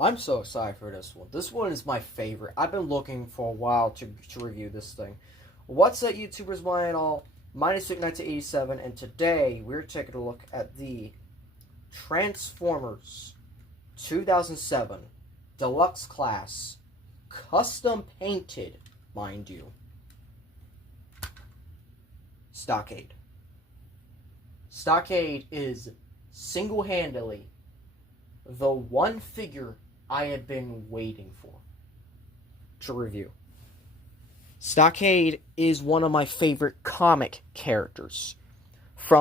I'm so excited for this one. This one is my favorite. I've been looking for a while to review this thing. What's up, YouTubers? My and all. My name is 1987, and today we're taking a look at the Transformers 2007 Deluxe Class, custom painted, mind you, Stockade. Stockade is single-handedly the one figure I had been waiting for to review. Stockade is one of my favorite comic characters,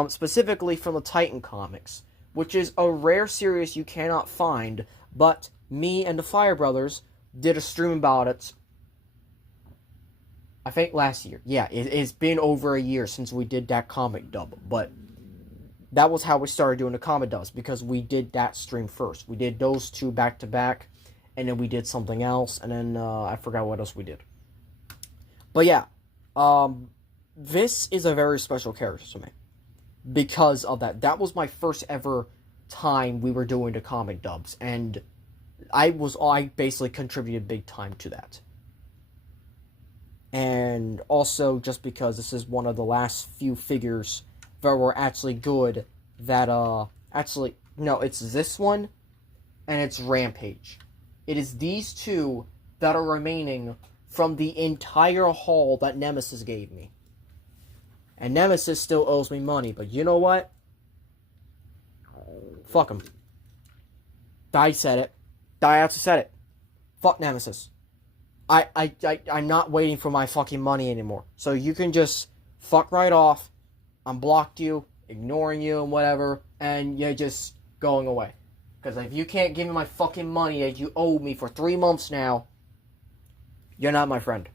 specifically from the Titan comics, which is a rare series you cannot find, but me and the Fire Brothers did a stream about it, I think last year. Yeah, it's been over a year since we did that comic dub, but that was how we started doing the comic dubs, because we did that stream first. We did those two back to back, and then we did something else, and then I forgot what else we did. But yeah, this is a very special character to me because of that. That was my first ever time we were doing the comic dubs, and I basically contributed big time to that. And also just because this is one of the last few figures that were actually good that, it's this one, and it's Rampage. It is these two that are remaining from the entire haul that Nemesis gave me. And Nemesis still owes me money, but you know what? Fuck him. I said it. I actually said it. Fuck Nemesis. I'm not waiting for my fucking money anymore. So you can just fuck right off. I'm blocked you, ignoring you, and whatever, and you're just going away. Because if you can't give me my fucking money that you owe me for 3 months now, you're not my friend.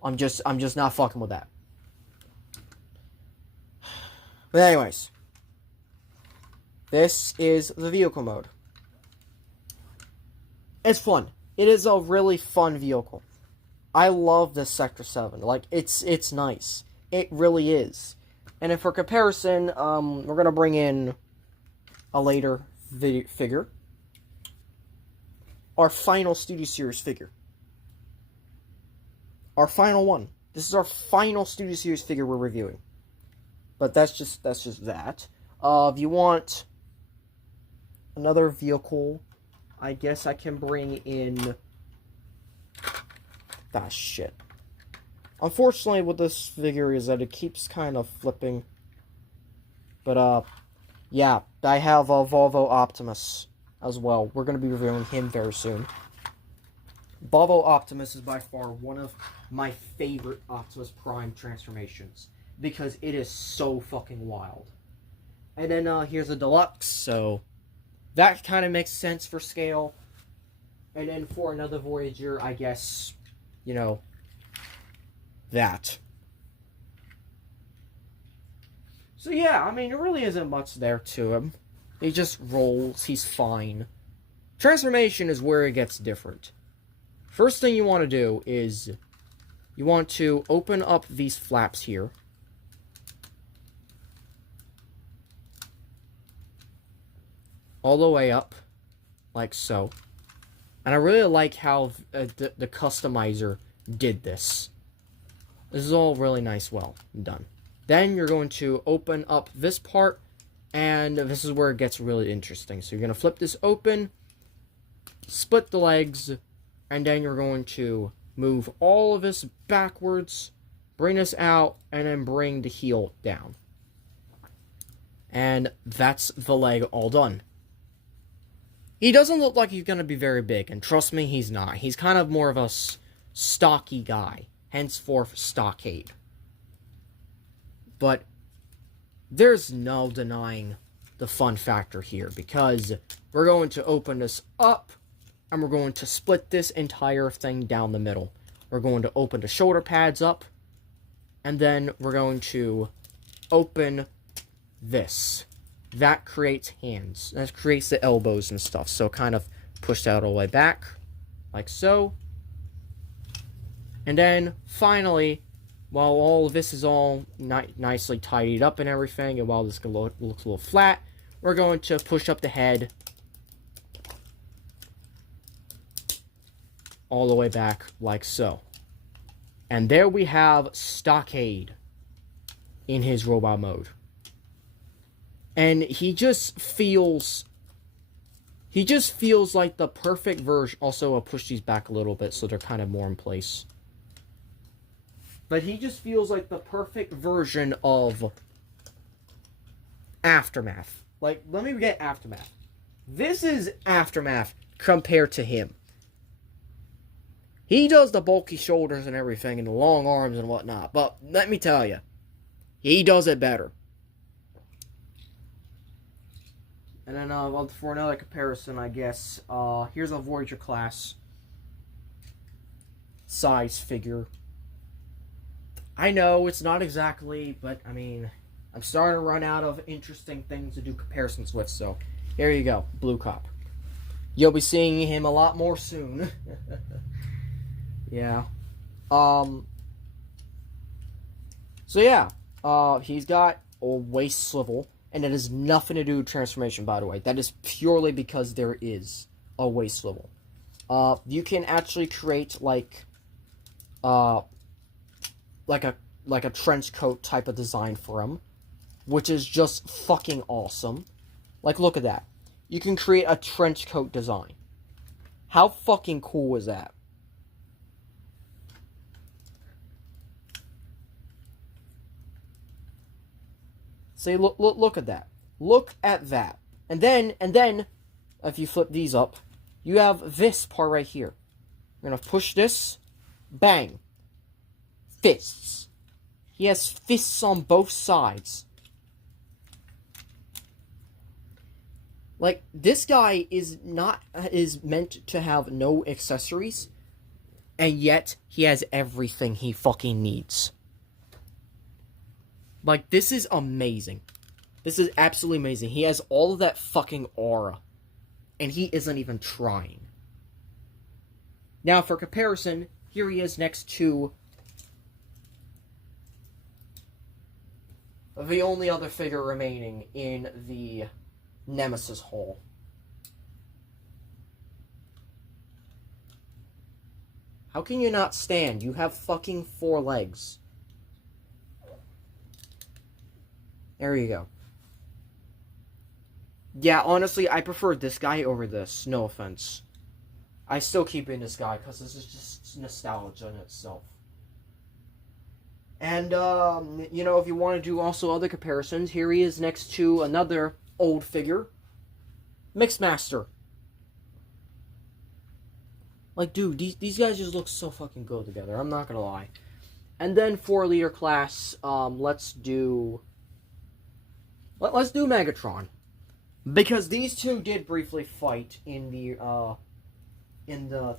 I'm just not fucking with that. But anyways, this is the vehicle mode. It's fun. It is a really fun vehicle. I love this Sector 7. Like, it's nice. It really is. And then for comparison, we're going to bring in a later figure. Our final Studio Series figure. Our final one. This is our final Studio Series figure we're reviewing. But that's just that. If you want another vehicle, I guess I can bring in... Ah, shit. Unfortunately, with this figure is that it keeps kind of flipping. But, yeah, I have a Volvo Optimus as well. We're going to be reviewing him very soon. Volvo Optimus is by far one of my favorite Optimus Prime transformations, because it is so fucking wild. And then, here's a Deluxe, so that kind of makes sense for scale. And then for another Voyager, I guess, you know, that. So yeah, I mean, there really isn't much there to him. He just rolls, he's fine. Transformation is where it gets different. First thing you want to do is, you want to open up these flaps here. All the way up, like so. And I really like how the customizer did this. This is all really nice, well done. Then you're going to open up this part, and this is where it gets really interesting. So you're going to flip this open, split the legs, and then you're going to move all of this backwards, bring this out, and then bring the heel down. And that's the leg all done. He doesn't look like he's going to be very big, and trust me, he's not. He's kind of more of a stocky guy, henceforth Stockade. But there's no denying the fun factor here, because we're going to open this up, and we're going to split this entire thing down the middle. We're going to open the shoulder pads up, and then we're going to open this. That creates hands. That creates the elbows and stuff. So kind of push that all the way back, like so. And then, finally, while all of this is all nicely tidied up and everything, and while this looks a little flat, we're going to push up the head all the way back like so. And there we have Stockade in his robot mode. And he just feels like the perfect version. Also, I'll push these back a little bit so they're kind of more in place. But he just feels like the perfect version of Aftermath. Like, let me get Aftermath. This is Aftermath compared to him. He does the bulky shoulders and everything and the long arms and whatnot. But let me tell you, he does it better. And then for another comparison, I guess, here's a Voyager class size figure. I know it's not exactly, but I mean, I'm starting to run out of interesting things to do comparisons with, so here you go, Blue Cop. You'll be seeing him a lot more soon. Yeah. So yeah, he's got a waist swivel, and it has nothing to do with transformation, by the way. That is purely because there is a waist swivel. You can actually create like a trench coat type of design for him, which is just fucking awesome. Like, look at that. You can create a trench coat design. How fucking cool is that? See, look at that. Look at that. And then, if you flip these up, you have this part right here. You're gonna push this. Bang. Fists. He has fists on both sides. Like, this guy is meant to have no accessories, and yet he has everything he fucking needs. Like, this is amazing. This is absolutely amazing. He has all of that fucking aura, and he isn't even trying. Now, for comparison, here he is next to the only other figure remaining in the Nemesis haul. How can you not stand? You have fucking 4 legs. There you go. Yeah, honestly, I prefer this guy over this. No offense. I still keep in this guy because this is just nostalgia in itself. And, you know, if you want to do also other comparisons, here he is next to another old figure. Mixmaster. Like, dude, these guys just look so fucking good together. I'm not gonna lie. And then for leader class, let's do Megatron. Because these two did briefly fight in the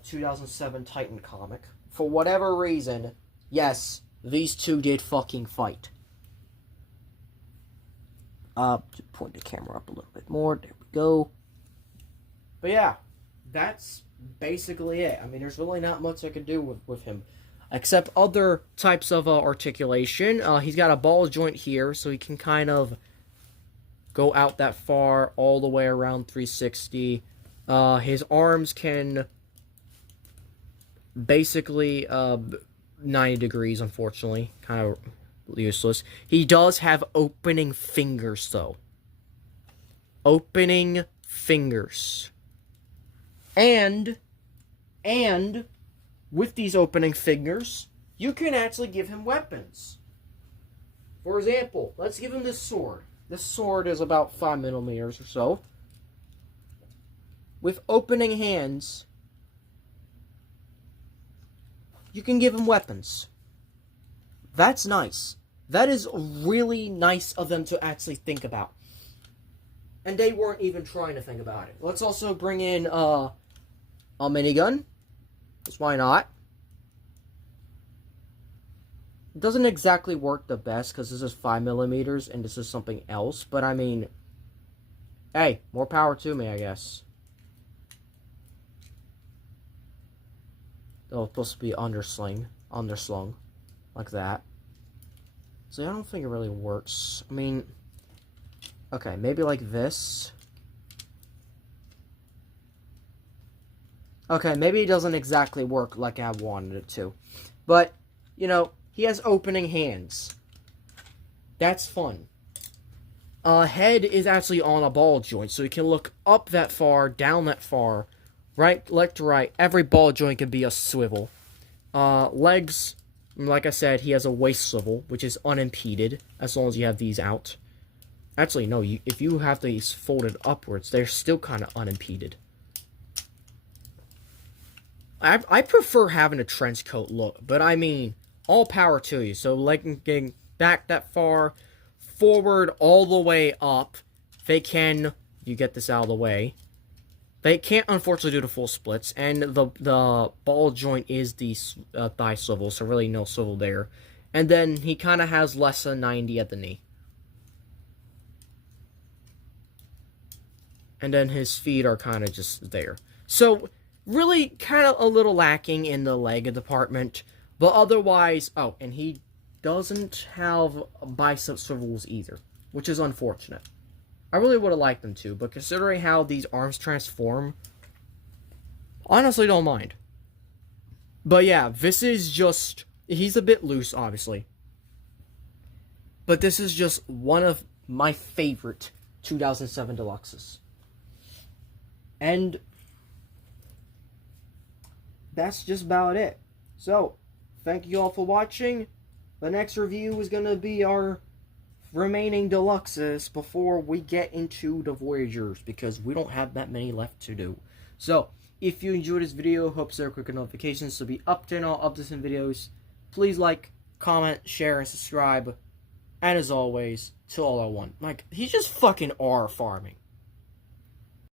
2007 Titan comic. For whatever reason, yes, these two did fucking fight. Point the camera up a little bit more. There we go. But yeah, that's basically it. I mean, there's really not much I could do with him. Except other types of articulation. He's got a ball joint here, so he can kind of go out that far, all the way around 360. His arms can basically 90 degrees, unfortunately. Kind of useless. He does have opening fingers, though. Opening fingers. And with these opening fingers, you can actually give him weapons. For example, let's give him this sword. This sword is about 5 millimeters or so. With opening hands, you can give him weapons. That's nice. That is really nice of them to actually think about. And they weren't even trying to think about it. Let's also bring in a minigun. Because why not? It doesn't exactly work the best because this is 5 millimeters and this is something else. But I mean, hey, more power to me, I guess. Oh, it's supposed to be underslung, like that. So I don't think it really works. I mean, okay, maybe like this. Okay, maybe it doesn't exactly work like I wanted it to. But, you know, he has opening hands. That's fun. Head is actually on a ball joint, so you can look up that far, down that far, right, left to right. Every ball joint can be a swivel. Legs, like I said, he has a waist swivel, which is unimpeded, as long as you have these out. Actually, no, if you have these folded upwards, they're still kind of unimpeded. I prefer having a trench coat look, but I mean, all power to you. So, like, getting back that far, forward all the way up, they can, you get this out of the way, they can't unfortunately do the full splits, and the ball joint is the thigh swivel, so really no swivel there. And then he kind of has less than 90 at the knee. And then his feet are kind of just there. So, really kind of a little lacking in the leg department. But otherwise, oh, and he doesn't have bicep swivels either, which is unfortunate. I really would have liked them to, but considering how these arms transform, honestly don't mind. But yeah, this is just, he's a bit loose, obviously. But this is just one of my favorite 2007 Deluxes. And that's just about it. So, thank you all for watching. The next review is going to be our remaining Deluxes before we get into the Voyagers, because we don't have that many left to do. So, if you enjoyed this video, hope so click on notifications to be updated on all updates and videos. Please like, comment, share, and subscribe. And as always, Til All Are One. Like, he's just fucking R farming.